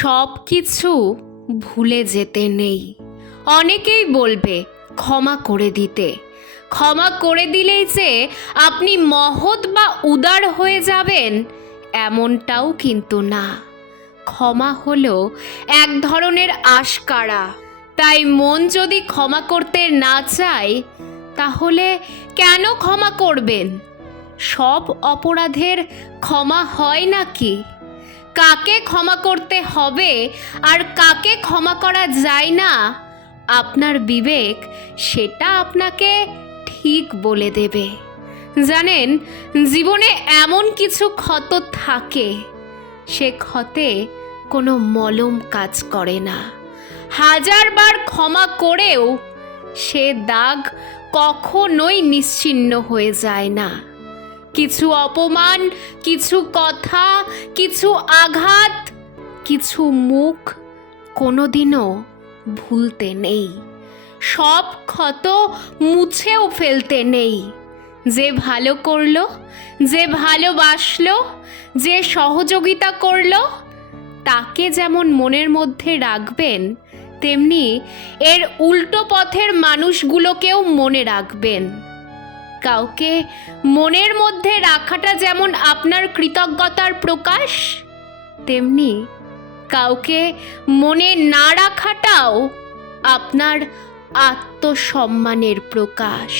সব কিছু ভুলে যেতে নেই। অনেকেই বলবে ক্ষমা করে দিতে। ক্ষমা করে দিলেই যে আপনি মহৎ বা উদার হয়ে যাবেন এমনটাও কিন্তু না। ক্ষমা হলো এক ধরনের আশকারা। তাই মন যদি ক্ষমা করতে না চায় তাহলে কেন ক্ষমা করবেন? সব অপরাধের ক্ষমা হয় নাকি? কাকে ক্ষমা করতে হবে আর কাকে ক্ষমা করা যায় না আপনার বিবেক সেটা আপনাকে ঠিক বলে দেবে। জানেন, জীবনে এমন কিছু ক্ষত থাকে, সে ক্ষতে কোনো মলম কাজ করে না। হাজারবার ক্ষমা করেও সে দাগ কখনোই নিশ্চিহ্ন হয়ে যায় না। কিছু অপমান, কিছু কথা, কিছু আঘাত, কিছু মুখ কোনোদিনও ভুলতে নেই। সব ক্ষত মুছেও ফেলতে নেই। যে ভালো করলো, যে ভালোবাসলো, যে সহযোগিতা করলো, তাকে যেমন মনের মধ্যে রাখবেন তেমনি এর উল্টো পথের মানুষগুলোকেও মনে রাখবেন। কাউকে মনের মধ্যে রাখাটা যেমন আপনার কৃতজ্ঞতার প্রকাশ, তেমনি কাউকে মনে না রাখাটাও আপনার আত্মসম্মানের প্রকাশ।